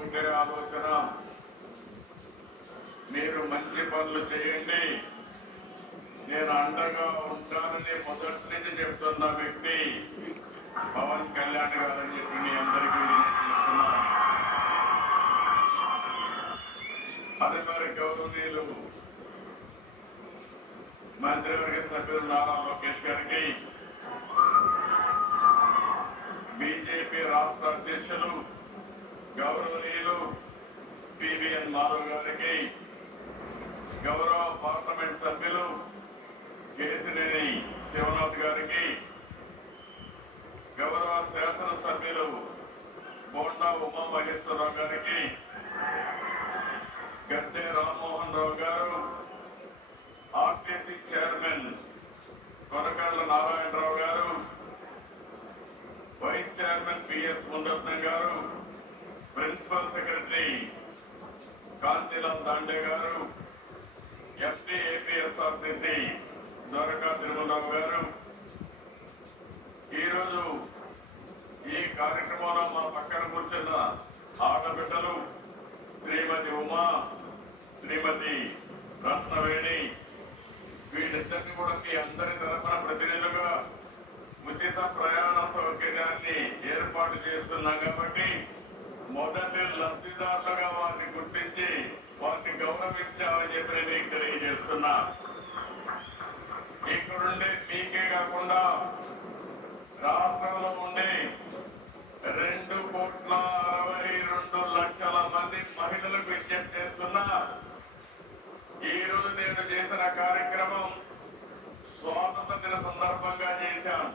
ఒకటే ఆలోచన, మీరు మంచి పనులు చేయండి, నేను అండగా ఉంటానని మొదటి నుంచి చెప్తున్న వ్యక్తి పవన్ కళ్యాణ్ గారని చెప్పి మీ అందరికీ వినిపిస్తున్నా. అదే మరి గౌరవనీయులు మంత్రివర్గ సభ్యులు నారా లోకేష్ గారికి, బీజేపీ రాష్ట్ర అధ్యక్షులు గౌరవనీయులు పివిఎన్ మాధవ్ గారికి, గౌరవ పార్లమెంట్ సభ్యులు కేసినేని శివనాథ్ గారికి, గౌరవ శాసనసభ్యులు బోండా ఉమామహేశ్వరరావు గారికి, గద్దె రామ్మోహన్ రావు గారు, ఆర్టీసీ చైర్మన్ కొనకళ్ళ నారాయణరావు గారు, వైస్ చైర్మన్ పిఎస్ మునరత్నం గారు, ప్రిన్సిపల్ సెక్రటరీ కాంతిలాల్ దాండే గారు, ఎంపీ ఏపీఎస్ఆర్టీసీ ద్వారకా తిరుమలరావు గారు, ఈరోజు ఈ కార్యక్రమంలో మా పక్కన కూర్చున్న ఆడబిడ్డలు శ్రీమతి ఉమా, శ్రీమతి రత్నవేణి, వీళ్ళిద్దరిని కూడా మీ అందరి తరఫున ప్రతినిధులుగా ఉచిత ప్రయాణ సౌకర్యాన్ని ఏర్పాటు చేస్తున్నాం కాబట్టి మొదటి లబ్ధిదారులుగా వారిని గుర్తించి వారిని గౌరవించాలని చెప్పి నేను మీకు తెలియజేస్తున్నా. ఇక్కడుండే మీకే కాకుండా రాష్ట్రంలో ఉండే 2,62,00,000 మంది మహిళలకు విజ్ఞప్తి చేస్తున్నా. ఈ రోజు నేను చేసిన కార్యక్రమం స్వాతంత్ర దిన సందర్భంగా చేశాను.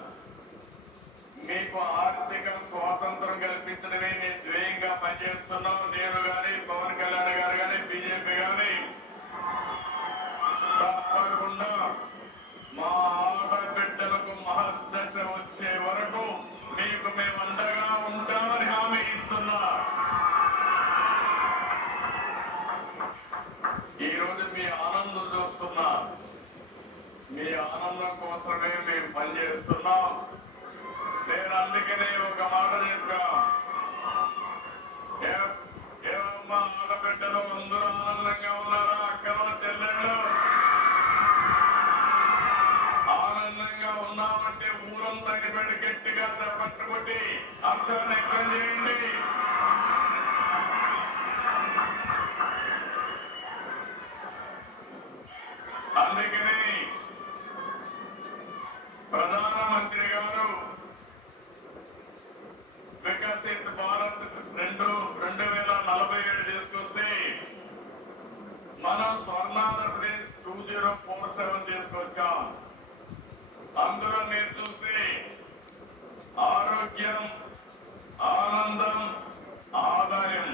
మీకు ఆర్థిక స్వాతంత్రం కల్పించడమే నేను ధ్యేయంగా పనిచేస్తున్నాం. నేను గాని పవన్ కళ్యాణ్ గారు గాని బీజేపీ గాని తప్పకుండా మా ఆడబిడ్డలకు మహద్దశ వచ్చే వరకు మీకు మేము అండగా ఉంటామని హామీ ఇస్తున్నా. ఈరోజు మీ ఆనందం చూస్తున్నా. మీ ఆనందం కోసమే మేము పనిచేస్తున్నాం. నేను అందుకనే ఒక మాట చెప్పా, ఏమమ్మా ఆడబిడ్డలు అందరూ ఆనందంగా ఉన్నారా? అక్కలో చెల్లెళ్ళు ఆనందంగా ఉన్నామంటే ఊరంతా పెట్టి గట్టిగా పట్టుకొట్టి అంశాన్ని వ్యక్తం చేయండి. అందుకని ప్రధానమంత్రి గారు వికసిత్ భారత్ 2047 తీసుకొస్తే మనం స్వర్ణాంధ్రప్రదేశ్ 2047 తీసుకొచ్చాం. అందులో మీరు చూస్తే ఆరోగ్యం, ఆనందం, ఆదాయం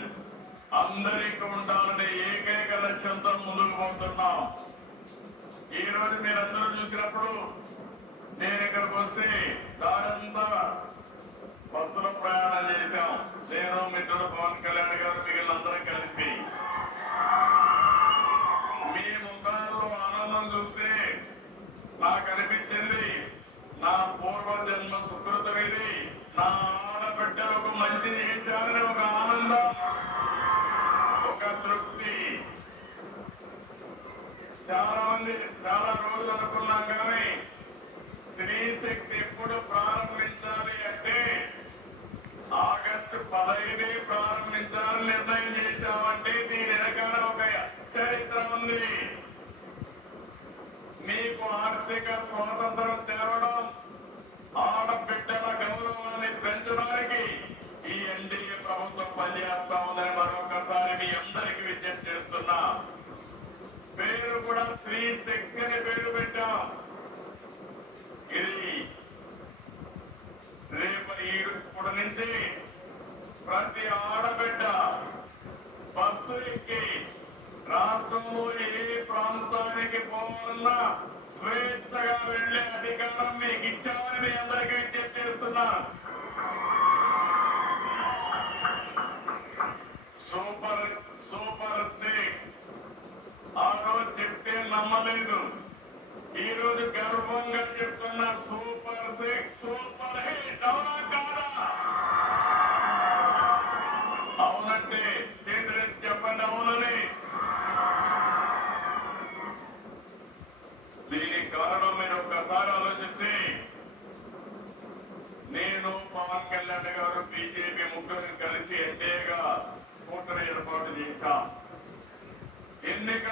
అందరికీ ఉండాలనే ఏకైక లక్ష్యంతో ముందుకు పోతున్నాం. ఈ రోజు మీరందరూ చూసినప్పుడు నేను ఇక్కడికి వస్తే దారంతా బస్సులో ప్రయాణం చేశాం. నేను మిత్రుడు పవన్ కళ్యాణ్ గారు మిగిలినందరం కలిసి. మీ ముఖాల్లో ఆనందం చూస్తే నాకు అనిపించింది నా పూర్వజన్మ సుకృతం ఇది. నా ఆడబిడ్డలకు మంచి చేశారని ఒక ఆనందం, ఒక తృప్తి. చాలా రోజులు అనుకున్నాం కానీ స్త్రీ శక్తి ఎప్పుడు ప్రారంభించాలి అంటే ఆగస్టు 15 ప్రారంభించాలని నిర్ణయం చేశామంటే దీని వెనకాల ఒక చరిత్ర ఉంది. మీకు ఆర్థిక స్వాతంత్రం తేవడం, ఆడబిడ్డల గౌరవాన్ని పెంచడానికి ఈ ఎన్డీఏ ప్రభుత్వం పనిచేస్తా ఉందని మరొకసారి మీ అందరికీ విజ్ఞప్తి చేస్తున్నా. పేరు కూడా స్త్రీ శక్తి అని పేరు పెట్టాం. ఇది రేపు ఇప్పటి నుంచి ప్రతి ఆడబిడ్డ బస్సు ఎక్కి రాష్ట్రంలో ఏ ప్రాంతానికి పోవాలన్నా స్వేచ్ఛగా వెళ్లే అధికారం మీకు ఇచ్చామని మీ అందరికీ విజ్ఞప్తి చేస్తున్నా. సూపర్ సిక్స్ ఆ రోజు చెప్తే నమ్మలేదు. ఈ రోజు గర్వంగా చెప్తున్నా సూపర్ సిక్స్ సూపర్ హిట్. అవునా కాదా? అవునంటే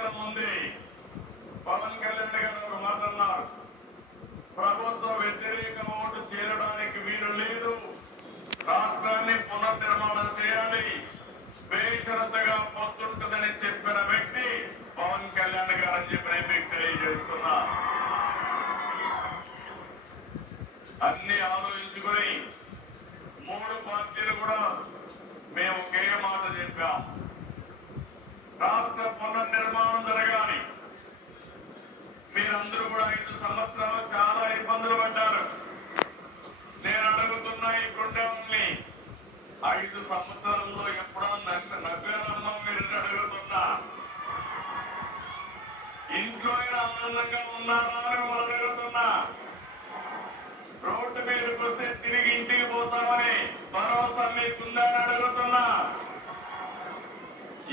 ఎన్నికల ముందే పవన్ కళ్యాణ్ గారు ఒక మాట అన్నారు, ప్రభుత్వ వ్యతిరేక ఓటు చేరడానికి వీలు లేదు, రాష్ట్రాన్ని పునర్నిర్మాణం చేయాలి, బేషరతుగా పొత్తుంటుందని చెప్పిన వ్యక్తి పవన్ కళ్యాణ్ గారు అని చెప్పి నేను మీకు తెలియజేస్తున్నా. అన్ని ఆలోచించుకొని 3 పార్టీలు కూడా మేము ఒకే మాట చెప్పాం, రాష్ట్ర పునర్నిర్మాణం జరగాలి. మీరందరూ కూడా 5 సంవత్సరాలు చాలా ఇబ్బందులు పడ్డారు. నేను అడుగుతున్నా ఈ గుండెల్ని, 5 సంవత్సరాల్లో ఎప్పుడన్నా నవ్వారమ్మా మీరు అడుగుతున్నా? ఇంట్లో ఆనందంగా ఉన్నారా అని మనం అడుగుతున్నా? రోడ్డు మీదకి వస్తే తిరిగి ఇంటికి పోతామని భరోసా మీకుందని అడుగుతున్నా?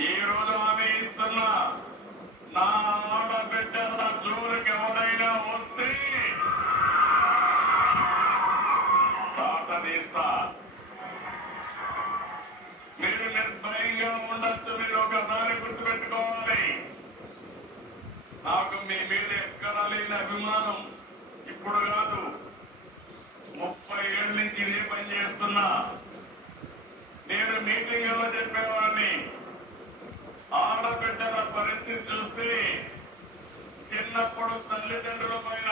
ఈ రోజు హామీ ఇస్తున్నా, నా ఆడబిడ్డల జోలికి ఎవరైనా వస్తే తాట తీస్తా. మీరు నిర్భయంగా ఉండొచ్చు. మీరు ఒకసారి గుర్తుపెట్టుకోవాలి, నాకు మీ మీద ఎక్కడా లేని అభిమానం ఇప్పుడు కాదు, 30 ఏళ్ళ నుంచి ఇదే పని చేస్తున్నా. నేను మీటింగ్లో చెప్పేవాడిని, ఆడబిడ్డల పరిస్థితి చూస్తే చిన్నప్పుడు తల్లిదండ్రుల పైన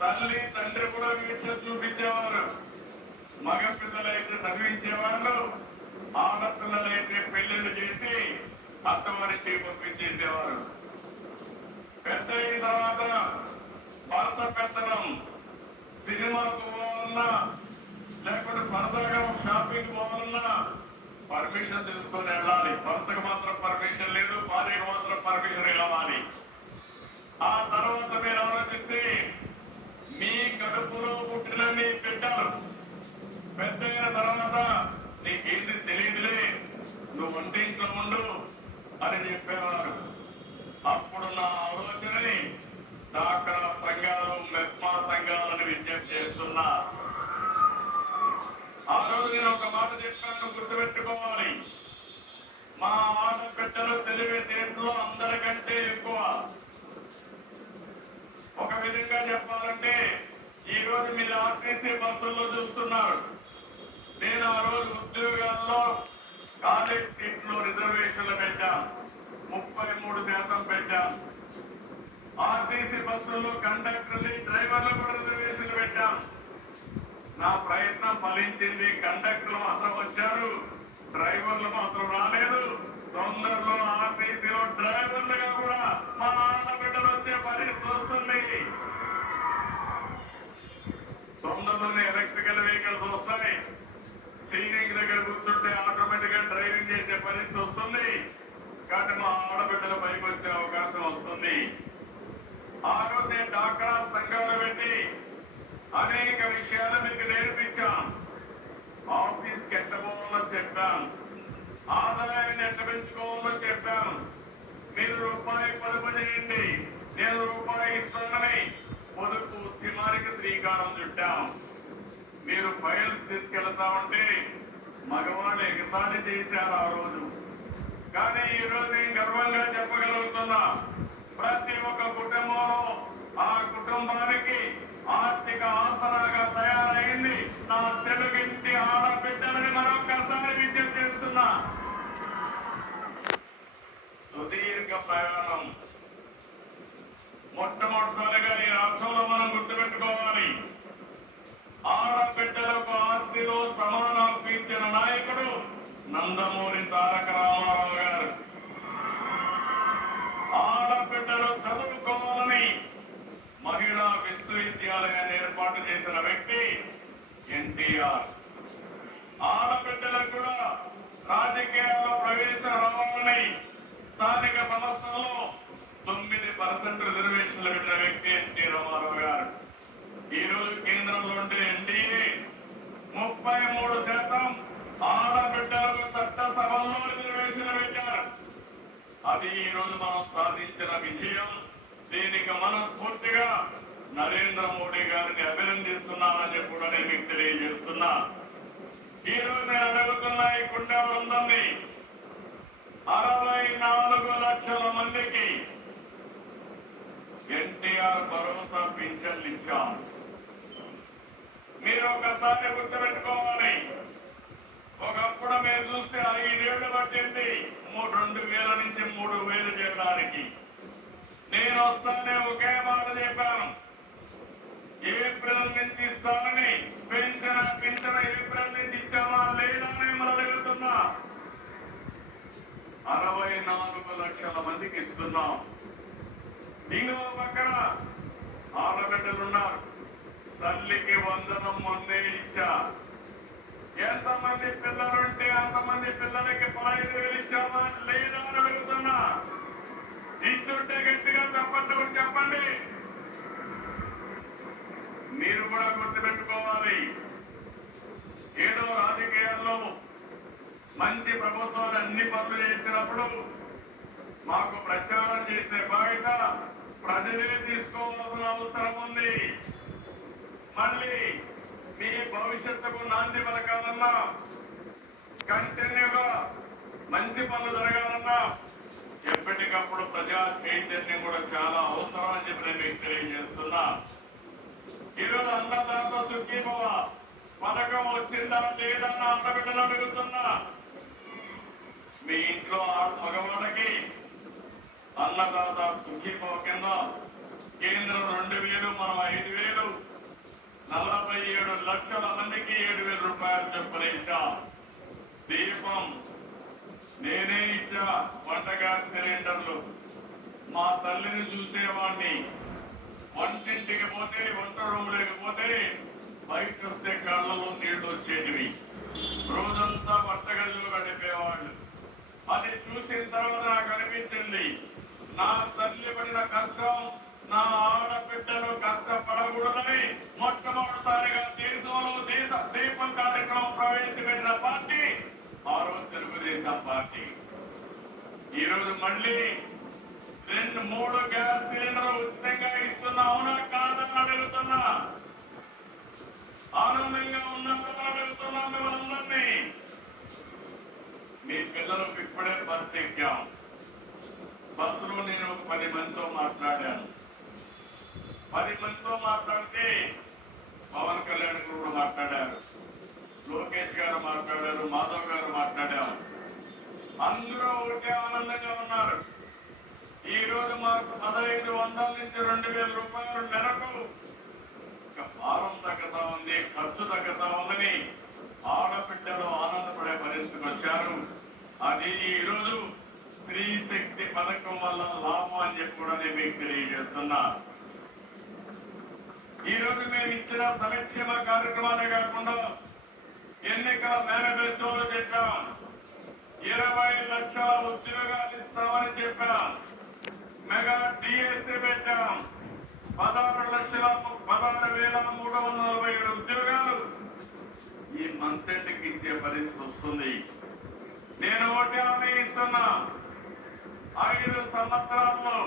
తల్లి తండ్రి కూడా వీక్ష చూపించేవారు. మగ పిల్లలైతే చదివించేవాళ్ళు, ఆడపిల్లలైతే పెళ్లిళ్ళు చేసి అత్తవారికి పంపించేసేవారు. పెద్ద అయిన తర్వాత భర్త పెత్తనం, సినిమాకు పోవాలన్నా లేకపోతే సరదాగా షాపింగ్ పోవాలన్నా పర్మిషన్ తీసుకొని వెళ్ళాలి. భర్తకు మాత్రం పర్మిషన్ లేదు, భార్యకు మాత్రం పర్మిషన్ కావాలి. ఆ తర్వాత మీరు ఆలోచిస్తే మీ కడుపులో పుట్టిన మీ బిడ్డలు పెద్ద అయిన తర్వాత నీకేంది తెలియదులే, నువ్వు వంటింట్లో ఉండు అని చెప్పేవారు. అప్పుడు నా ఆలోచనని డాక్రా సంఘాలు, మెప్మా సంఘాలను విజ్ఞప్తి చేస్తున్నా. ఆ రోజు నేను ఒక మాట చెప్పాను, గుర్తుపెట్టుకోవాలి, మా ఆడబిడ్డలు తెలివితేటలో అందరికంటే ఎక్కువ. ఒక విధంగా చెప్పాలంటే ఈ రోజు మీరు ఆర్టీసీ బస్సుల్లో చూస్తున్నారు. నేను ఆ రోజు ఉద్యోగాల్లో కాలేజ్ సీట్లో రిజర్వేషన్లు పెట్టాను, 33% పెట్టాను. ఆర్టీసీ బస్సుల్లో కండక్టర్ని, డ్రైవర్లు కూడా రిజర్వేషన్లు పెట్టాం. నా ప్రయత్నం ఫలించింది. కండక్టర్లు మాత్రం వచ్చారు, డ్రైవర్లు మాత్రం రాలేదు. తొందరలో ఆర్టీసీలో డ్రైవర్లుగా కూడా మా ఆడబిడ్డలు వచ్చే పరిస్థితి వస్తుంది. తొందరలోనే ఎలక్ట్రికల్ వెహికల్స్ వస్తాయి. స్టీరింగ్ దగ్గర కూర్చుంటే ఆటోమేటిక్ గా డ్రైవింగ్ చేసే పరిస్థితి వస్తుంది. కాబట్టి మా ఆడబిడ్డల పైకి వచ్చే అవకాశం వస్తుంది. ఆ రోజు డాక్రా సంఘాలు పెట్టి అనేక విషయాలు మీకు నేర్పించాం. ఆఫీస్కి ఎట్ట పోవాలో చెప్పాను, ఆదాయాన్ని ఎట్ట పెంచుకోవాలో చెప్పాను. మీరు రూపాయి పొదుపు చేయండి, నేను రూపాయి ఇస్తానని పొదుపు ఉద్యమానికి శ్రీకారం చుట్టాం. మీరు ఫైల్స్ తీసుకెళ్తా ఉంటే మగవాళ్ళు ఎగతాళి చేశారు ఆ రోజు. కానీ ఈ రోజు నేను గర్వంగా చెప్పగలుగుతున్నా, ప్రతి ఒక్క కుటుంబంలో ఆ కుటుంబానికి ఆర్థిక ఆసరాగా తయారైంది నా తెలుగింటి ఆడబిడ్డలని మరొకసారి విజ్ఞప్తి చేస్తున్నా. సుదీర్ఘ ప్రయాణం. మొట్టమొదటిసారిగా ఈ రాష్ట్రంలో మనం గుర్తుపెట్టుకోవాలి, ఆడబిడ్డలకు ఆస్తిలో సమాన హక్కు ఇచ్చిన నాయకుడు నందమూరి తారక రామారావు గారు. ఆడబిడ్డలు చదువుకోవాలని మహిళా విశ్వవిద్యాలయాన్ని ఏర్పాటు చేసిన వ్యక్తి ఎన్టీఆర్. ఆడబిడ్డలకు కూడా రాజకీయాల్లో ప్రవేశం రావాలని స్థానిక సంస్థల్లో 9% రిజర్వేషన్లు పెట్టిన వ్యక్తి ఎన్టీ రామారావు గారు. ఈ రోజు కేంద్రంలో ఉండే ఎన్డీఏ 33% ఆడబిడ్డలకు చట్టసభల్లో రిజర్వేషన్లు పెట్టారు. అది ఈ రోజు మనం సాధించిన విజయం. దీనికి మనస్ఫూర్తిగా నరేంద్ర మోడీ గారిని అభినందిస్తున్నానని కూడా నేను మీకు తెలియజేస్తున్నా. ఈ రోజు నేను అడుగుతున్నా ఈ గుండెలందరినీ, 64 లక్షల మందికి ఎన్టీఆర్ భరోసా పింఛన్లు ఇచ్చాం. మీరు ఒకసారి గుర్తుపెట్టుకోవాలి, ఒకప్పుడు మీరు చూస్తే 5 ఏళ్లు పట్టింది 2000 నుంచి 3000 చేయడానికి. నేను వస్తానే ఒకే మాట చెప్పాను, ఏప్రిల్ నుంచి ఇస్తానని. పింఛన ఏప్రిల్ నుంచి ఇచ్చామా లేదా అని మనం అడుగుతున్నా. 64 లక్షల మందికి ఇస్తున్నాం. ఇంకో పక్కన ఆడబిడ్డలున్నారు, తల్లికి వందనం మొన్నే ఇచ్చా. ఎంతమంది పిల్లలుంటే అంతమంది పిల్లలకి 15,000 ఇచ్చామా లేదా అని అడుగుతున్నా. ఇస్తుంటే గట్టిగా చెప్పండి. మీరు కూడా గుర్తుపెట్టుకోవాలి, ఏదో రాజకీయాల్లో మంచి ప్రభుత్వాలు అన్ని పనులు చేసినప్పుడు మాకు ప్రచారం చేసే బాధ్యత ప్రజలే తీసుకోవాల్సిన అవసరం ఉంది. మళ్ళీ మీ భవిష్యత్తుకు నాంది పలకాలన్నా, కంటిన్యూగా మంచి పనులు జరగాలన్నా ఎప్పటికప్పుడు ప్రజా చైతన్యం కూడా చాలా అవసరం అని చెప్పి నేను మీకు తెలియజేస్తున్నా. ఈరోజు అన్నదాత సుఖీభవ పథకం వచ్చిందా లేదా అని ఆడబిడ్డలు అడుగుతున్నా. మీ ఇంట్లో మగవాళ్ళకి అన్నదాత సుఖీభవ కింద కేంద్రం 2,000, మనం 5,000, 47 లక్షల మందికి 7,000 రూపాయలు చొప్పున ఇచ్చా. దీపం నేనే ఇచ్చా. వంట గ్యాస్ సిలిండర్లు మా తల్లిని చూసేవాడిని. వంటింటికి పోతే, వంట రూమ్ లేకపోతే బయట వస్తే కళ్ళలో నీళ్లు వచ్చేటివి. రోజంతా వంటగదిలో గడిపేవాళ్ళు. అది చూసిన తర్వాత నాకు అనిపించింది, నా తల్లి పడిన కష్టం నా ఆడబిడ్డలు కష్టపడకూడదని మొట్టమొదటిసారిగా దేశంలో దీపం కార్యక్రమం ప్రవేశపెట్టిన పార్టీ ఆ రోజు తెలుగుదేశం పార్టీ. ఈరోజు మళ్ళీ 2-3 గ్యాస్ సిలిండర్లు ఉచితంగా ఇస్తున్నా. అవునా కాదని అడుగుతున్నా. ఆనందంగా ఉన్నామని అడుగుతున్నా మిమ్మల్ని. మీ పిల్లలకు ఇప్పుడే బస్సు ఎక్కాం. బస్సులో నేను 10 మందితో మాట్లాడాను. 10 మందితో మాట్లాడితే పవన్ కళ్యాణ్ కూడా మాట్లాడారు, లోకేష్ గారు మాట్లాడారు, మాధవ్ గారు మాట్లాడారు. అందరూ ఒకటే ఆనందంగా ఉన్నారు. ఈ రోజు మాకు 1,500 నుంచి 2,000 రూపాయలు నెలకు భారం తగ్గుతా ఉంది, ఖర్చు తగ్గుతా ఉందని ఆడబిడ్డలు ఆనందపడే పరిస్థితికి వచ్చారు. అది ఈ రోజు స్త్రీ శక్తి పథకం వల్ల లాభం అని చెప్పి కూడా నేను మీకు తెలియజేస్తున్నా. ఈ రోజు మేము ఇచ్చిన సంక్షేమ కార్యక్రమాలే కాకుండా ఎన్నికల మేనిఫెస్టోలో చెప్పాం, 20 లక్షల ఉద్యోగాలు ఇస్తామని చెప్పాం. మెగా డిఎస్సీ పెట్టాం. 16,347 ఉద్యోగాలు ఈ మంత్రికి ఇచ్చే పరిస్థితి వస్తుంది. నేను ఒకటి హామీ ఇస్తున్నా, 5 సంవత్సరాల్లో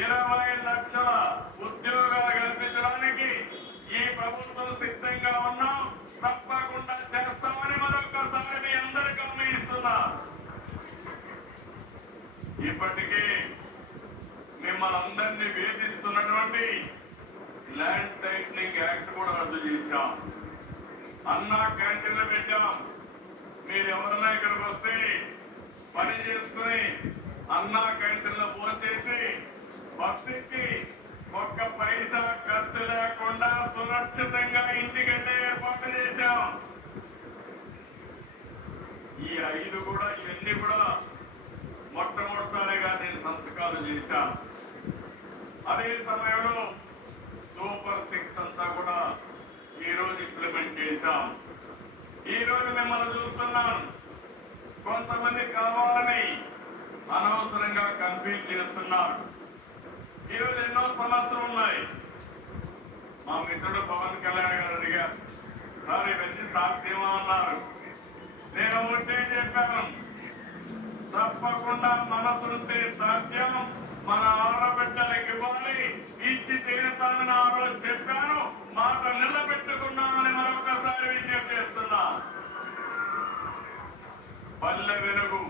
20 లక్షల ఉద్యోగాలు కల్పించడానికి ఈ ప్రభుత్వం సిద్ధంగా ఉన్నాం. తప్పకుండా చేస్తామని మరొకసారి మీ అందరికీ హామీ ఇస్తున్నా. ఇప్పటికీ మిమ్మల్ని అందరినీ వేధిస్తున్నటువంటి ల్యాండ్ టైటిలింగ్ యాక్ట్ కూడా రద్దు చేశాం. అన్నా క్యాంటీన్లు పెట్టాం. మీరు ఎవరన్నా ఇక్కడికి వస్తే పని చేసుకుని అన్నా క్యాంటీన్లో భోంచేసి బస్సుకి ఒక్క పైసా ఖర్చు లేకుండా సురక్షితంగా ఇంటికంటే ఏర్పాటు చేశాం. ఈ 5 కూడా ఇవన్నీ కూడా మొట్టమొదటిసారిగా నేను సంతకాలు చేశాను. అదే సమయంలో సూపర్ 6 అంతా కూడా ఈ రోజు ఇంప్లిమెంట్ చేశాం. ఈ రోజు మిమ్మల్ని చూస్తున్నాను, కొంతమంది కావాలని అనవసరంగా కన్ఫ్యూజ్ చేస్తున్నారు. ఈరోజు ఎన్నో సమస్యలు ఉన్నాయి. మా మిత్రుడు పవన్ కళ్యాణ్ గారు అడిగారు, సార్ ఇవన్నీ సాధ్యమా అన్నారు. నేను ఒకటే చెప్పాను, తప్పకుండా మనసుంటే సాధ్యం. మన ఆడబిడ్డలకు ఇవ్వాలి, ఇచ్చి తీరుతానని ఆ రోజు చెప్పాను. మాట నిలబెట్టుకున్నామని మరొకసారి విజ్ఞప్తి చేస్తున్నా. పల్లె వెలుగు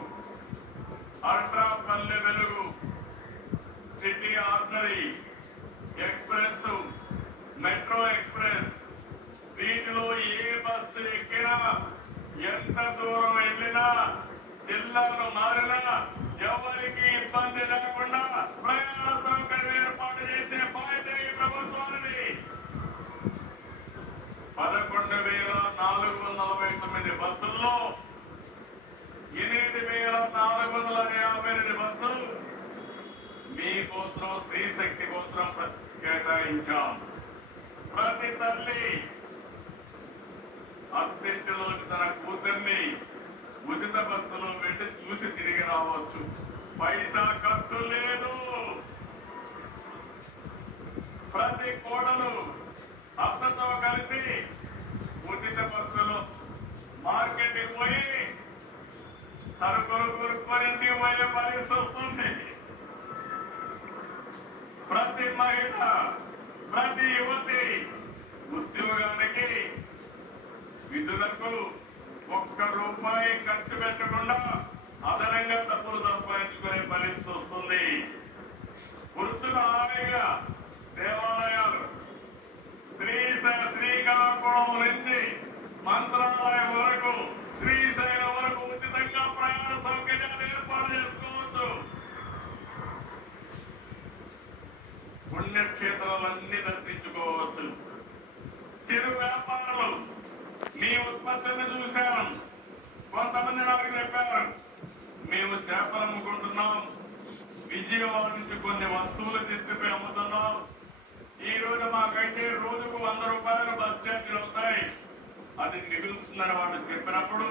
ఎంత దూరం వెళ్ళినా జిల్లాలు మారినా ఎవరికి ఇబ్బంది లేకుండా ప్రయాణ సౌకర్యం ఏర్పాటు చేసే బాధ్యత ఈ ప్రభుత్వానికి. 11,449 బస్సుల్లో 8,458 బస్సులు మీకోసం శ్రీశక్తి కోసం కేటాయించాం. ప్రతి తల్లి అత్తింటిలోని తన కూతుర్ని ఉచిత బస్సులో పెట్టి చూసి తిరిగి రావచ్చు. పైసా ఖర్చు లేదు. ప్రతి కోడలు అత్తతో కలిసి ఉచిత బస్సులో మార్కెట్కి పోయి సరుకులు కొనుక్కొని పోయే పరిస్థితి వస్తుంది. ప్రతి మహిళ, ప్రతి యువతి ఉద్యోగానికి విధులకు ఒక్క రూపాయి ఖర్చు పెట్టకుండా అదనంగా డబ్బులు సంపాదించుకునే పరిస్థితి వస్తుంది. వృత్తుల హాయిగా దేవాలయాలు శ్రీకాకుళం నుంచి మంత్రాలయం వరకు శ్రీశైలం వరకు ఉచితంగా ప్రయాణ సౌకర్యాలు ఏర్పాటు చేసుకోవచ్చు. పుణ్యక్షేత్రాలన్నీ దర్శించుకోవచ్చు. చిరు వ్యాపారులు మీ ఉత్పత్తిని చూశాను. కొంతమంది నాకు చెప్పారు, మేము చేపలు అమ్ముకుంటున్నాం, విజయవాడ నుంచి కొన్ని వస్తువులు తీసుకుపోయి అమ్ముతున్నాం. ఈ రోజు మాకైతే రోజుకు 100 రూపాయలు బస్ ఛార్జీలు వస్తాయి, అది మిగులుతుందని వాళ్ళు చెప్పినప్పుడు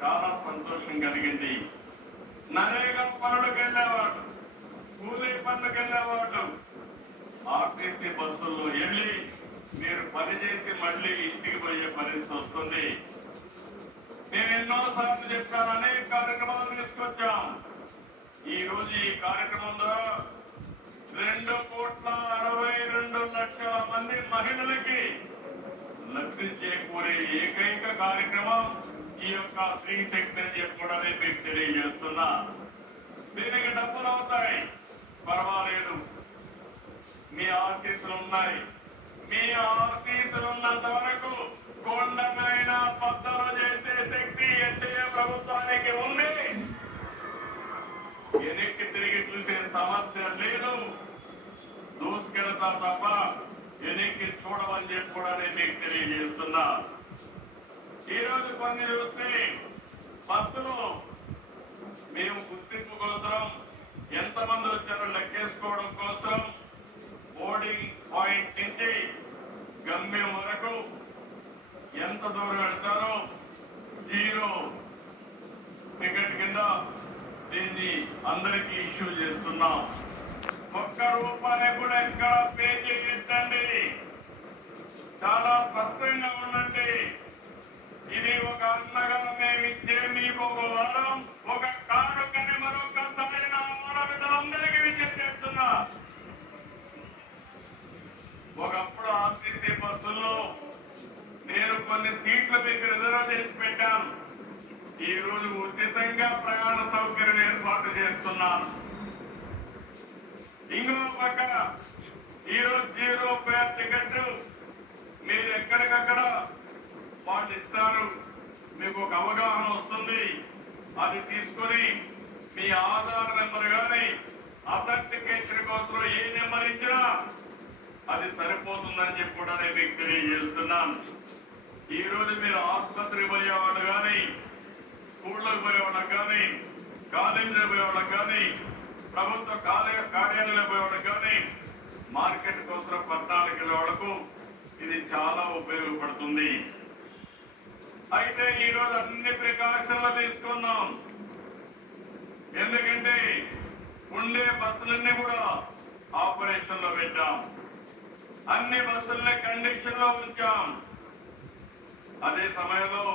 చాలా సంతోషం కలిగింది. నరేగా పనులకు వెళ్ళేవాడు, కూలీ పనులకు వెళ్ళేవాడు ఆర్టీసీ బస్సుల్లో వెళ్ళి మీరు పనిచేసి మళ్ళీ ఇంటికి పోయే పరిస్థితి వస్తుంది. నేను ఎన్నోసార్లు చెప్పాను, అనేక కార్యక్రమాలు తీసుకొచ్చాం. ఈ రోజు ఈ కార్యక్రమం ద్వారా 2,62,00,000 మంది మహిళలకి లబ్ధి చేకూరే ఏకైక కార్యక్రమం ఈ యొక్క శ్రీశక్తి అని చెప్పి మీకు తెలియజేస్తున్నా. దీనికి డబ్బులు అవుతాయి, పర్వాలేదు. మీ ఆశీస్సులు ఉన్నాయి. మీ ఆశీస్సులు ఉన్నంత వరకు కొండమైన పద్ధతులు చేసే శక్తి ఎన్డీఏ ప్రభుత్వానికి ఉంది. వెనక్కి తిరిగి చూసే సమస్య లేదు. దూసుకెళ్తా తప్ప వెనక్కి చూడమని చెప్పి కూడా నేను మీకు తెలియజేస్తున్నా. ఈరోజు కొన్ని చూస్తే బస్సులో మేము గుర్తింపు కోసం ఎంతమంది వచ్చారో లెక్కేసుకోవడం కోసం బోర్డింగ్ పాయింట్ నుంచి గమ్యం వరకు ఎంత దూరం వెళ్తారో 0 టికెట్ కింద దీన్ని అందరికీ ఇష్యూ చేస్తున్నాం. ఒక్క రూపాయి కూడా ఇక్కడ పే చేయొద్దండి. చాలా స్పష్టంగా ఉండండి. ఇది ఒక అన్నగా మేము ఇచ్చే మీకు ఒక వారం, ఒక కానుకని మరొకసారి నా ఆడబిడ్డలందరికీ విషయం చేస్తున్నా. ఒకప్పుడు ఆర్టీసీ బస్సుల్లో నేను కొన్ని సీట్లు మీకు రిజర్వ్ చేసి పెట్టాను. ఈ రోజు ఉచితంగా ప్రయాణ సౌకర్యం ఏర్పాటు చేస్తున్నాను. ఇంకో పక్క ఈరోజు 0 ఫేర్ టికెట్ మీరు ఎక్కడికక్కడ వాళ్ళు ఇస్తారు. మీకు ఒక అవగాహన వస్తుంది. అది తీసుకొని మీ ఆధార్ నెంబర్ కానీ అథెంటికేషన్ కోసం ఏ నెంబర్ ఇచ్చినా అది సరిపోతుందని చెప్పి కూడా నేను మీకు తెలియజేస్తున్నాను. ఈ రోజు మీరు ఆసుపత్రికి పోయేవాళ్ళు కానీ, స్కూళ్ళకు పోయేవాళ్ళకి కానీ, కాలేజీలకు పోయేవాళ్ళకి కానీ, ప్రభుత్వ కార్యాలయాలకు పోయేవాళ్ళకి కానీ, మార్కెట్ కోసం 14 కిలోలకు ఇది చాలా ఉపయోగపడుతుంది. అయితే ఈ రోజు అన్ని ప్రికాషన్లు తీసుకున్నాం. ఎందుకంటే ఉండే బస్సులన్నీ కూడా ఆపరేషన్ లో పెట్టాం. అన్ని బస్సుల్ని కండిషన్ లో ఉంచాం. అదే సమయంలో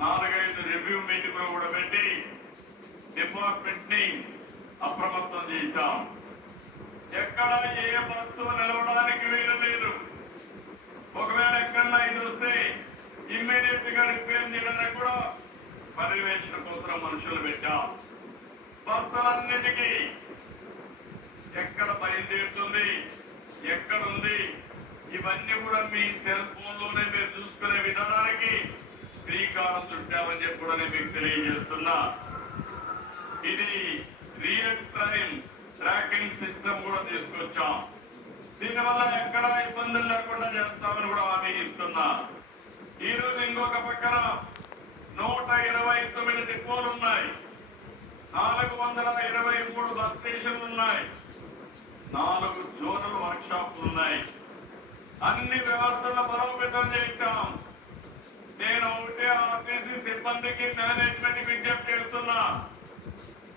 4-5 రివ్యూ మీటింగ్లు కూడా పెట్టి డిపార్ట్మెంట్ ని అప్రమత్తం చేశాం. ఎక్కడ ఏ బస్సు నిలవడానికి వీలు లేదు. ఒకవేళ ఎక్కడన్నా ఇది వస్తే ఇమ్మీడియట్ గా రిపేర్ చేయడానికి కూడా పర్యవేక్షణ కోసం మనుషులు పెట్టాం. బస్సులన్నిటికీ ఎక్కడ బయలుదేరుతుంది, ఎక్కడుంది, ఇవన్నీ కూడా మీ సెల్ ఫోన్ లోనే మీరు చూసుకునే విధానానికి కూడా మీకు తెలియజేస్తున్నా. ఇది రియల్ టైం ట్రాకింగ్ సిస్టమ్ కూడా తీసుకొచ్చాం. దీనివల్ల ఎక్కడా ఇబ్బందులు లేకుండా చేస్తామని కూడా హామీ ఇస్తున్నా. ఈ రోజు ఇంకొక పక్కన 129 డిపోలు ఉన్నాయి, 423 బస్ స్టేషన్లు ఉన్నాయి, 4 జోనల్ వర్క్ షాపులు ఉన్నాయి. అన్ని వ్యవస్థలను బలోపేతం చేస్తాం. నేను ఒకటే ఆర్టీసీ సిబ్బందికి మేనేజ్మెంట్ విజ్ఞప్తి చేస్తున్నా.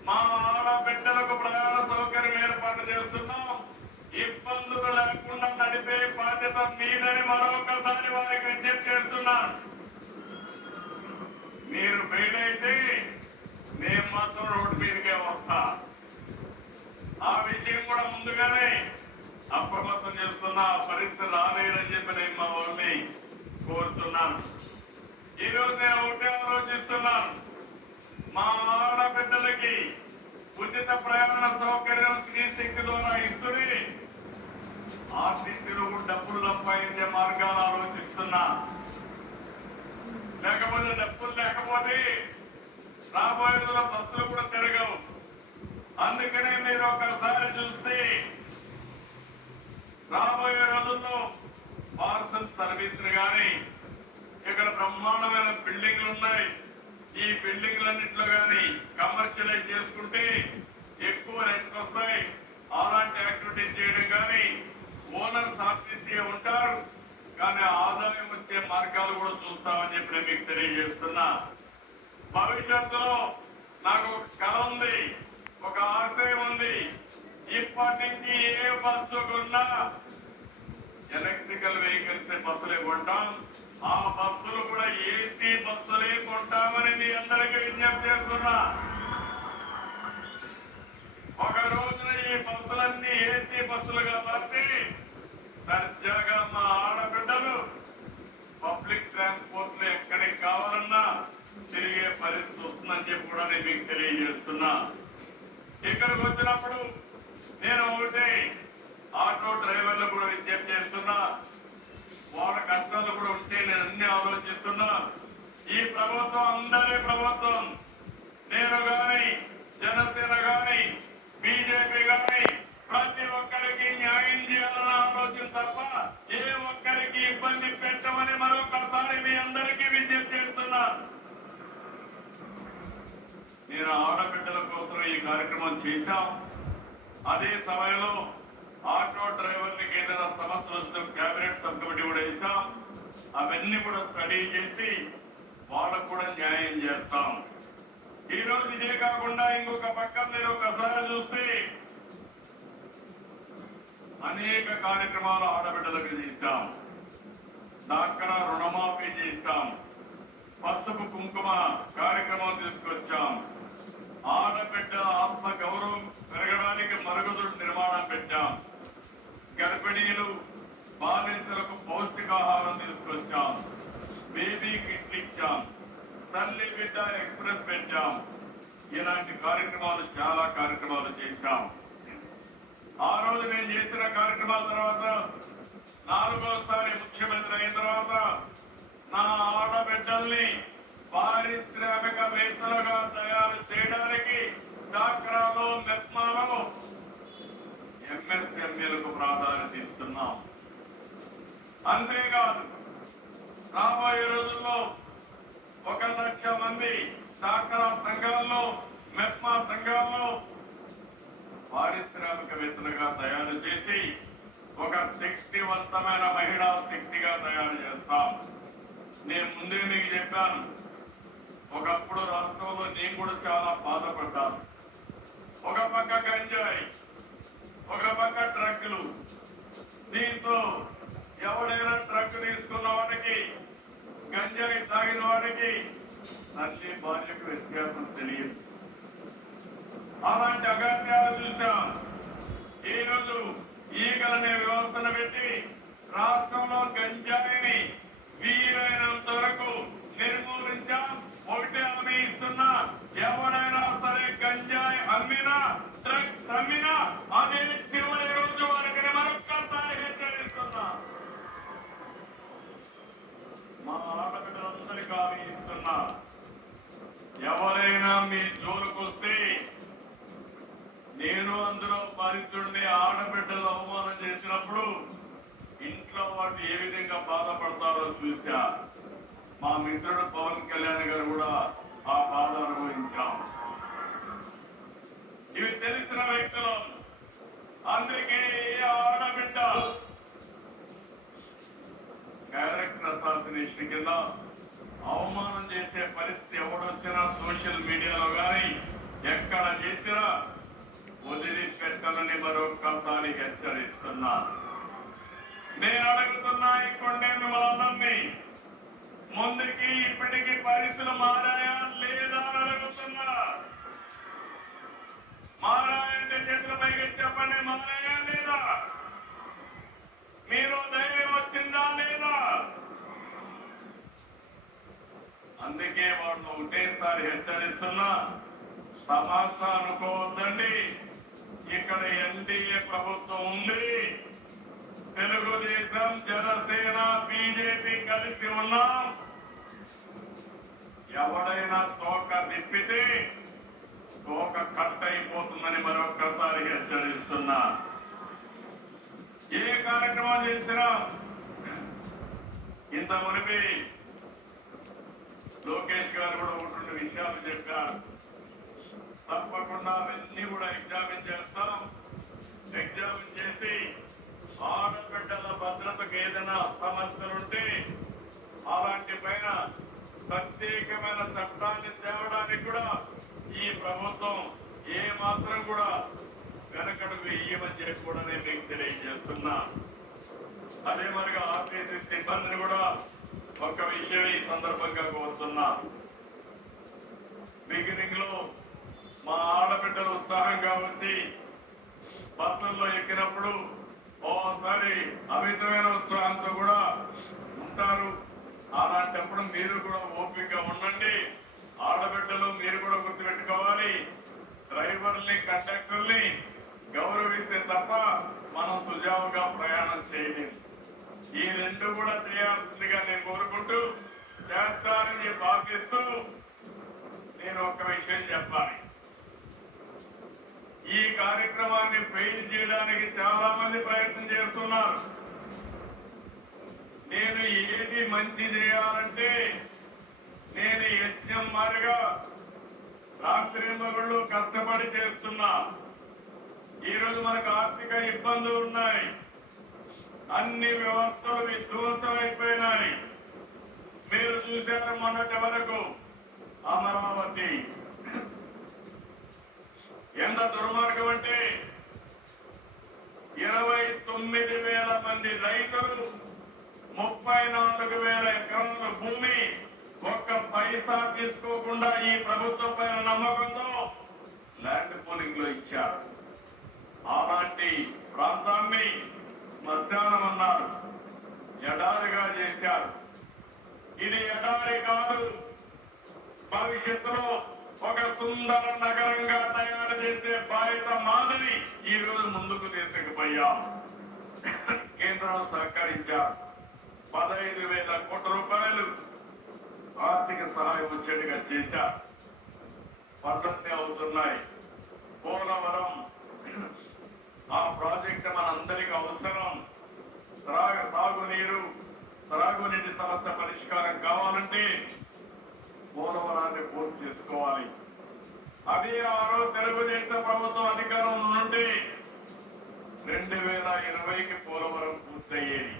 మా ఆడబిడ్డలకు ప్రయాణ సౌకర్యం ఏర్పాటు చేస్తున్నాం. ఇబ్బందులు లేకుండా నడిపే బాధ్యత మీదని మరొకసారి వారికి విజ్ఞప్తి చేస్తున్నాను. మీరు ఫెయిల్ అయితే మేము మాత్రం రోడ్డు మీదకే వస్తా. ఆ విషయం కూడా ముందుగానే అప్రమత్తం చేస్తున్నా. పరిస్థితి రాలేదని చెప్పి నేను మా వాళ్ళని కోరుతున్నాను. ఈరోజు నేను ఒకటే ఆలోచిస్తున్నాను. మా ఆడబిడ్డలకి ఉచిత ప్రయాణ సౌకర్యం శ్రీశక్తి ద్వారా ఇస్తుంది. ఆర్టీసీలో డబ్బులు సంపాదించే మార్గాలు ఆలోచిస్తున్నా. లేకపోతే డబ్బులు లేకపోతే రాబోయే రోజుల్లో బస్సులు కూడా తిరగవు. అందుకనే మీరు ఒకసారి చూస్తే రాబోయే రోజుల్లో పార్సల్ సర్వీసులు కానీ ఇక్కడ బ్రహ్మాండమైన బిల్డింగ్లు ఉన్నాయి. ఈ బిల్డింగ్లన్నింటిలో కానీ కమర్షియలైజ్ చేసుకుంటే ఎక్కువ రెంట్స్ వస్తాయి. అలాంటి యాక్టివిటీస్ చేయడం కానీ ఓనర్స్ ఆర్టీసీ ఉంటారు, కానీ ఆదాయం వచ్చే మార్గాలు కూడా చూస్తామని చెప్పి నేను మీకు తెలియజేస్తున్నా. భవిష్యత్తులో నాకు ఒక కళ ఉంది, ఒక ఆశయం ఉంది. ఇప్పటి నుంచి ఏ బస్సు కొన్నా ఎలక్ట్రికల్ వెహికల్స్ బస్సులే కొంటాం. ఆ బస్సులు కూడా ఏసీ బస్సులే కొంటామని మీ అందరికీ విజ్ఞప్తి చేస్తున్నా. ఒక రోజున ఈ బస్సులన్నీ ఏసీ బస్సులుగా మార్చి సరిగ్గా మా ఆడబిడ్డలు పబ్లిక్ ట్రాన్స్పోర్ట్ లో ఎక్కడికి కావాలన్నా తిరిగే పరిస్థితి వస్తుందని చెప్పి కూడా నేను మీకు తెలియజేస్తున్నా. ఇక్కడికి వచ్చినప్పుడు నేను ఒకటి ఆటో డ్రైవర్లు కూడా విజ్ఞప్తి చేస్తున్నా. వాళ్ళ కష్టాలు కూడా ఉంటే నేను అన్ని ఆలోచిస్తున్నా. ఈ ప్రభుత్వం అందరి ప్రభుత్వం. నేను గాని జనసేన గాని బీజేపీ గాని ప్రతి ఒక్కరికి న్యాయం చేయాలన్న ఆలోచన తప్ప ఏ ఒక్కరికి ఇబ్బంది పెట్టమని మరొకసారి మీ అందరికీ విజ్ఞప్తి చేస్తున్నా. నేను ఆడబిడ్డల కోసం ఈ కార్యక్రమం చేశాం. అదే సమయంలో ఆటో డ్రైవర్లకి ఏదైనా సమస్యలు వస్తే కేబినెట్ సబ్ కమిటీ కూడా వేసాం. అవన్నీ కూడా స్టడీ చేసి వాళ్ళకు కూడా న్యాయం చేస్తాం. ఈ రోజు ఇదే కాకుండా ఇంకొక పక్క మీరు ఒకసారి చూస్తే అనేక కార్యక్రమాలు ఆడబిడ్డలకు చేశాం. డాక్రా రుణమాఫీ చేశాం. పసుపు కుంకుమ కార్యక్రమం తీసుకొచ్చాం. ఆడబిడ్డల ఆత్మ గౌరవం పెరగడానికి మరుగుదొడ్డి నిర్మాణం పెట్టాం. గర్భిణీలు బాలింతలకు పౌష్టికాహారం తీసుకొచ్చాం. బేబీ కిట్లు ఇచ్చాం. తల్లి బిడ్డ ఎక్స్ప్రెస్ పెట్టాం. ఇలాంటి కార్యక్రమాలు చాలా కార్యక్రమాలు చేశాం. ఆ రోజు నేను చేసిన కార్యక్రమాల తర్వాత 4వసారి ముఖ్యమంత్రి అయిన తర్వాత నా ఆడబిడ్డల్ని పారిశ్రామికవేత్తలుగా తయారు చేయడానికి డాక్రాలో మెప్మాలో ఎంఎస్ఎంఈలకు ప్రాధాన్యత ఇస్తున్నాం. అంతేకాదు రాబోయే రోజుల్లో 1,00,000 మంది డాక్రా సంఘాల్లో మెప్మా సంఘాల్లో పారిశ్రామికవేత్తలుగా తయారు చేసి ఒక శక్తివంతమైన మహిళా శక్తిగా తయారు చేస్తాం. నేను ముందే మీకు చెప్పాను, ఒకప్పుడు రాష్ట్రంలో నేను కూడా చాలా బాధపడ్డాను. ఒక పక్క గంజాయి, ఒక పక్క ట్రక్కులు. దీంతో ఎవడైనా ట్రక్ తీసుకున్న వాడికి, గంజాయి తాగిన వాడికి తల్లి భార్యకు వ్యత్యాసం తెలియదు. అలాంటి అగాధ్యాలు చూశాం. ఈ రోజు ఈగలనే వ్యవస్థను పెట్టి రాష్ట్రంలో గంజాయిని వీలైనంత వరకు నిర్మూలించాం. ఒకటే హామీ ఇస్తున్నా, ఎవరైనా సరే గంజాయి అమ్మినా డ్రగ్స్ అమ్మినా అదే చివరి రోజు వారికి మరొక్కసారి హెచ్చరిస్తున్నా. మా ఆడబిడ్డలందరికీ హామీ ఇస్తున్నా. ఎవరైనా మీ జోలుకొస్తే నేను అందులో బాధితుడిని ఆడబిడ్డలు అవమానం చేసినప్పుడు ఇంట్లో వాళ్ళు ఏ విధంగా బాధపడతారో చూసా. మా మిత్రుడు పవన్ కళ్యాణ్ గారు కూడా ఆ బాధ అనుభవించాం. ఇవి తెలిసిన వ్యక్తులు. అందుకే ఆడబిడ్డ క్యారెక్టర్ అసాసినేషన్ కింద అవమానం చేసే పరిస్థితి ఎవడొచ్చినా సోషల్ మీడియాలో కానీ ఎక్కడ చేసినా వదిలిపెట్టాలని మరొక్కసారి హెచ్చరిస్తున్నా. నేను అడుగుతున్నా ఇప్పుడు నేను వాళ్ళందరినీ ముందుకి ఇప్పటికీ పరిస్థితులు మారాయా లేదా అని అడుగుతున్నా. మారాయంటే చేతుల పైకి చెప్పండి, మారాయా లేదా? మీరు ధైర్యం వచ్చిందా లేదా? అందుకే వాళ్ళు ఒకటేసారి హెచ్చరిస్తున్నా, తమాషా అనుకోవద్దండి. ఇక్కడ ఎన్డీఏ ప్రభుత్వం ఉంది, తెలుగుదేశం, జనసేన, బీజేపీ కలిసి ఉన్నాం. ఎవడైనా తోక తిప్పితే తోక కట్ అయిపోతుందని మరొక్కసారి హెచ్చరిస్తున్నా. ఏ కార్యక్రమం చేసినా ఇంత మునిపి లోకేష్ గారు కూడా ఒకటి విషయాలు చెప్పారు. తప్పకుండా అవన్నీ కూడా ఎగ్జామిన్ చేస్తాం. ఎగ్జామిన్ చేసి ఆడబిడ్డల భద్రతకు ఏదైనా సమస్యలుంటే అలాంటి పైన ప్రత్యేకమైన చట్టాన్ని తేవడానికి కూడా ఈ ప్రభుత్వం ఏ మాత్రం కూడా వెనకడుగు వేయమని చెప్పి కూడా నేను మీకు తెలియజేస్తున్నా. అదే మరిగా ఆర్టీసీ సిబ్బందిని కూడా ఒక విషయం ఈ సందర్భంగా కోరుతున్నా. బిగినింగ్ లో మా ఆడబిడ్డలు ఉత్సాహంగా వచ్చి బస్సుల్లో ఎక్కినప్పుడు ఓసారి అమితమైన ఉత్సాహంతో కూడా ఉంటారు. అలాంటప్పుడు మీరు కూడా ఓపికగా ఉండండి. ఆడబిడ్డలు మీరు కూడా గుర్తుపెట్టుకోవాలి, డ్రైవర్ని కండక్టర్ని గౌరవిస్తే తప్ప మనం సుజావుగా ప్రయాణం చేయలేము. ఈ రెండు కూడా చేయాల్సిందిగా నేను కోరుకుంటూ, చేస్తారని భావిస్తూ నేను ఒక విషయం చెప్పాలి. ఈ కార్యక్రమాన్ని ఫెయిల్ చేయడానికి చాలా మంది ప్రయత్నం చేస్తున్నారు. నేను ఏది మంచి చేయాలంటే నేను యజ్ఞం మారిగా రాత్రి మగుళ్ళు కష్టపడి చేస్తున్నా. ఈరోజు మనకు ఆర్థిక ఇబ్బందులు ఉన్నాయి, అన్ని వ్యవస్థలు విధ్వంసం అయిపోయినాయి. మీరు చూశారు మొన్నటి వరకు అమరావతి ఎంత దుర్మార్గం అంటే 29,000 మంది రైతులు 34,000 ఎకరాల భూమి ఒక్క పైసా తీసుకోకుండా ఈ ప్రభుత్వం పైన నమ్మకంతో ల్యాండ్ పూలింగ్ లో ఇచ్చారు. అలాంటి ప్రాంతాన్ని శ్మశానం అన్నారు, ఎడారిగా చేశారు. ఇది ఎడారి కాదు, భవిష్యత్తులో ఒక సుందర నగరంగా తయారు చేసే బాధ్యత మాదిరి ఈ రోజు ముందుకు తీసుకుపోయాం. కేంద్రం సహకరించారు. 15,000 కోట్ల రూపాయలు ఆర్థిక సహాయం వచ్చేట్టుగా చేశారు. పద్ధతి అవుతున్నాయి. పోలవరం ఆ ప్రాజెక్టు మనందరికీ అవసరం. సాగునీరు, త్రాగునీటి సమస్య పరిష్కారం కావాలంటే పోలవరాన్ని పూర్తి చేసుకోవాలి. అదే ఆ రోజు తెలుగుదేశం ప్రభుత్వం అధికారం నుండి 2020కి పోలవరం పూర్తయ్యేది.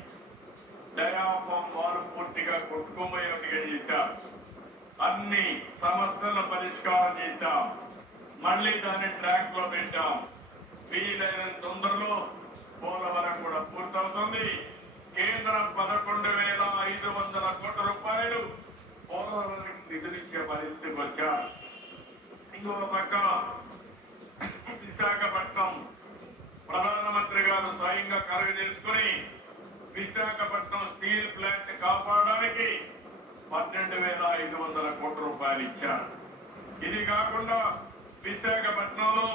డయాఫామ్ వారు పూర్తిగా కొట్టుకోబోయేట్టుగా చేశారు. అన్ని సమస్యలను పరిష్కారం చేశాం. మళ్ళీ దాన్ని ట్రాక్ లో పెట్టాం. వీలైన తొందరలో పోలవరం కూడా పూర్తవుతుంది. కేంద్రం 11,500 కోట్ల రూపాయలు పోలవరానికి నిధులిచ్చే పరిస్థితికి వచ్చారు. ఇంకో పక్క విశాఖపట్నం ప్రధానమంత్రి గారు స్వయంగా కలుగు చేసుకుని విశాఖపట్నం స్టీల్ ప్లాంట్ కాపాడడానికి 12,500 కోట్ల రూపాయలు ఇచ్చారు. ఇది కాకుండా విశాఖపట్నంలో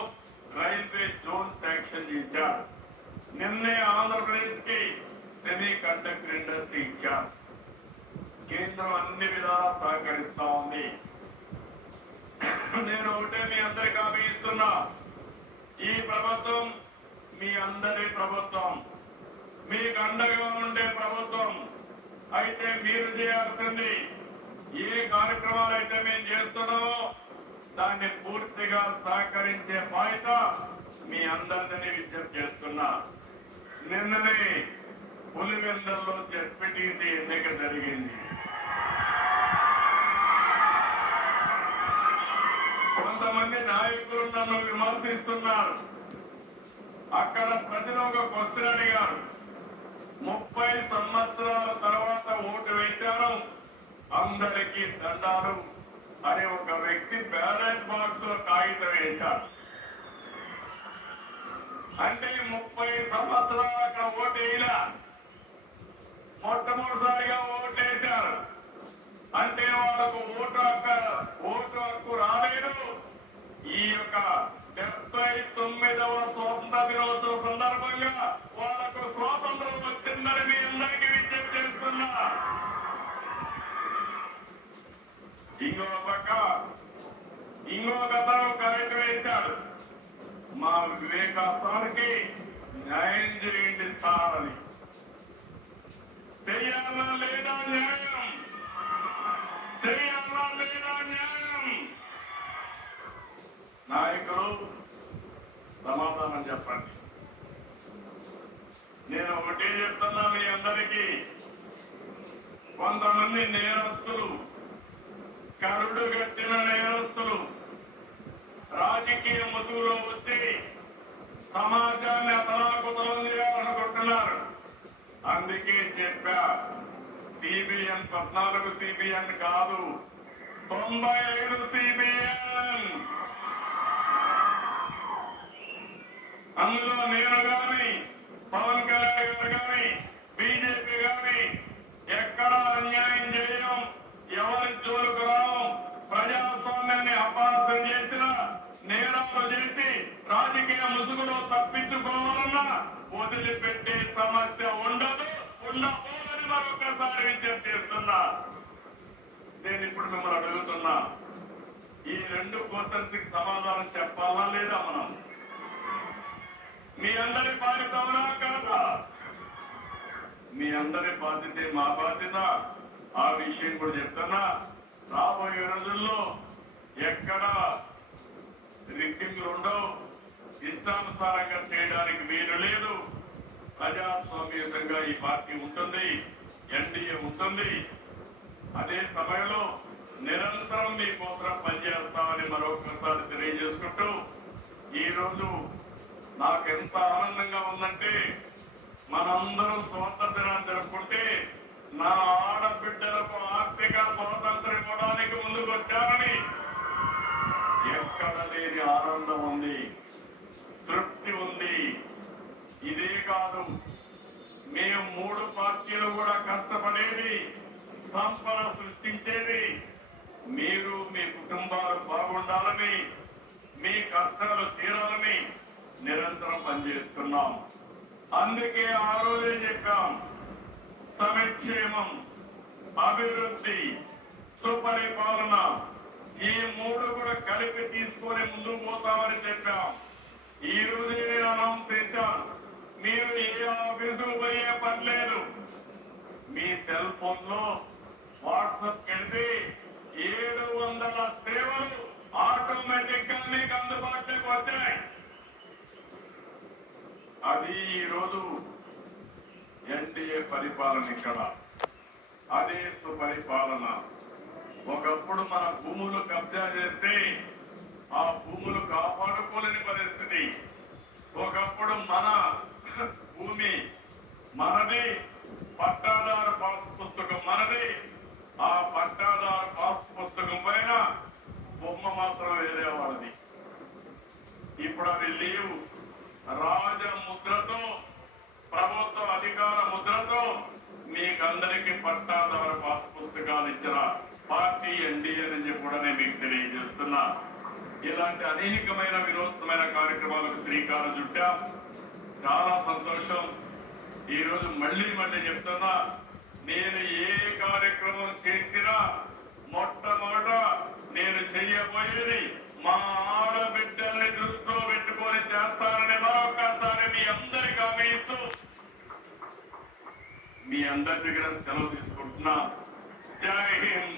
రైల్వే జోన్ శాంక్షన్ చేశారు. నిన్నే ఆంధ్రప్రదేశ్ కి సెమీ కండక్టర్ ఇండస్ట్రీ ఇచ్చారు. కేంద్రం అన్ని విధాలా సహకరిస్తా ఉంది. నేను ఒకటే మీ అందరికి హామీ ఇస్తున్నా, ఈ ప్రభుత్వం మీ అందరి ప్రభుత్వం, మీకు అండగా ఉండే ప్రభుత్వం. అయితే మీరు చేయాల్సింది, ఏ కార్యక్రమాలు అయితే మేము చేస్తున్నామో దాన్ని పూర్తిగా సహకరించే బాధ్యత మీ అందరినీ విజ్ఞప్తి చేస్తున్నా. నిన్ననే పులివెందుల్లో జెడ్పీటీసీ ఎన్నిక జరిగింది. కొంతమంది నాయకులు నన్ను విమర్శిస్తున్నారు. అక్కడ ప్రజలు ఒక క్వశ్చన్ అడిగారు, 30 సంవత్సరాల తర్వాత ఓటు వేశారు, అందరికీ దండాలు అని ఒక వ్యక్తి బ్యాలెట్ బాక్స్ లో కాగితం వేశారు. అంటే 30 సంవత్సరాలు అక్కడ ఓటు వేయలా, మొట్టమొదటిసారిగా ఓటు వేశారు. అంటే వాళ్ళకు ఓటు హక్కు రాలేదు. ఈ యొక్క 79వ స్వాతంత్ర దినోత్సవ సందర్భంగా వాళ్ళకు స్వాతంత్రం వచ్చిందని మీ అందరికీ విజ్ఞప్తి చేస్తున్నా. ఇంకో పక్క ఇంకొక అతను కాగితం వేశాడు, మా వివేకాసానికి న్యాయం చేయండి సార్ అని. చెయ్యాలా లేదా న్యాయం? చెయ్యాలా లేదా న్యాయం? నాయకులు సమాధానం చెప్పండి. నేను ఒకటే చెప్తున్నా మీ అందరికీ, కొంతమంది నేరస్తులు, కరుడు కట్టిన నేరస్తులు రాజకీయ ముసుగులో వచ్చి సమాజాన్ని అతలాకుతలం చేయాలనుకుంటున్నారు. అందుకే చెప్పా, సిబిఎన్ 14 సిబిఎన్ కాదు, 95 సిబిఎన్. అందులో నేను గాని, పవన్ కళ్యాణ్ గారు గాని, బీజేపీ గాని ఎక్కడ అన్యాయం చేయం, ఎవరి జోలుకు రావు. ప్రజాస్వామ్యాన్ని అపహాస్యం చేసిన, నేరాలు చేసి రాజకీయ ముసుగులో తప్పించుకోవాలన్నా వదిలిపెట్టే సమస్య ఉండదు, ఉండబోదని మరొకసారి విజ్ఞప్తి చేస్తున్నా. నేను ఇప్పుడు మిమ్మల్ని అడుగుతున్నా, ఈ 2 క్వశ్చన్స్ కి సమాధానం చెప్పాలా లేదా? మనం మీ అందరి బాధ్యత అవునా కాదా? మీ అందరి బాధ్యతే మా బాధ్యత. ఆ విషయం కూడా చెప్తున్నా. రాబోయే రోజుల్లో ఎక్కడ రిగ్గింగ్లు ఉండవు, ఇష్టానుసారంగా చేయడానికి వీలు లేదు. ప్రజాస్వామ్యంగా ఈ పార్టీ ఉంటుంది, ఎన్డీఏ ఉంటుంది. అదే సమయంలో నిరంతరం మీకోసం పనిచేస్తామని మరొకసారి తెలియజేసుకుంటూ, ఈ రోజు నాకెంత ఆనందంగా ఉందంటే, మనందరం స్వాతంత్ర దినాన్ని జరుపుకుంటే నా ఆడబిడ్డలకు ఆర్థిక స్వాతంత్రం ఇవ్వడానికి ముందుకు వచ్చారని ఎక్కడ లేని ఆనందం ఉంది, తృప్తి ఉంది. ఇదే కాదు, మేము 3 పార్టీలు కూడా కష్టపడేది, సంపద సృష్టించేది మీరు, మీ కుటుంబాలు బాగుండాలని, మీ కష్టాలు తీరాలని నిరంతరం పనిచేస్తున్నాం. అందుకే ఆ రోజే చెప్పాం, సంక్షేమం, అభివృద్ధి, సుపరిపాలన, ఈ 3 కూడా కలిపి తీసుకొని ముందుకు పోతామని చెప్పాం. ఈ రోజే నేను అనౌన్స్ చేశాను, మీరు ఏ ఆఫీసుకు పోయే పని లేదు. మీ సెల్ ఫోన్ లో వాట్సాప్ వెళ్తే 700 సేవలు ఆటోమేటిక్ గా మీకు అందుబాటులోకి వచ్చాయి. అది ఈ రోజు ఎన్డీఏ పరిపాలన. ఇక్కడ అదే సుపరిపాలన. ఒకప్పుడు మన భూములు కబ్జా చేస్తే ఆ భూములు కాపాడుకోలేని పరిస్థితి. ఒకప్పుడు మన భూమి మనది, పట్టాదారు పాస్ పుస్తకం మనది, ఆ పట్టాదారు పాస్ పుస్తకం పైన బొమ్మ మాత్రం వేరే వాళ్ళది. ఇప్పుడు అవి లేవు. రాజముద్రతో, ప్రభుత్వ అధికార ముద్రతో మీకందరికీ పట్టాదారు పాస్ పుస్తకాలు ఇచ్చిన పార్టీ ఎన్డీఏ అని చెప్పి కూడా నేను మీకు తెలియజేస్తున్నా. ఇలాంటి అనేకమైన వినూత్నమైన కార్యక్రమాలకు శ్రీకారం చుట్టాం. చాలా సంతోషం. ఈ రోజు మళ్ళీ చెప్తున్నా, నేను ఏ కార్యక్రమం చేసినా మొట్టమొదట నేను చెయ్యబోయేది మా ఆడబిడ్డల్ని దృష్టిలో పెట్టుకొని చేస్తారని మరొకసారి మీ అందరికి హామీ ఇస్తూ మీ అందరి దగ్గర సెలవు తీసుకుంటున్నా. జై హింద్.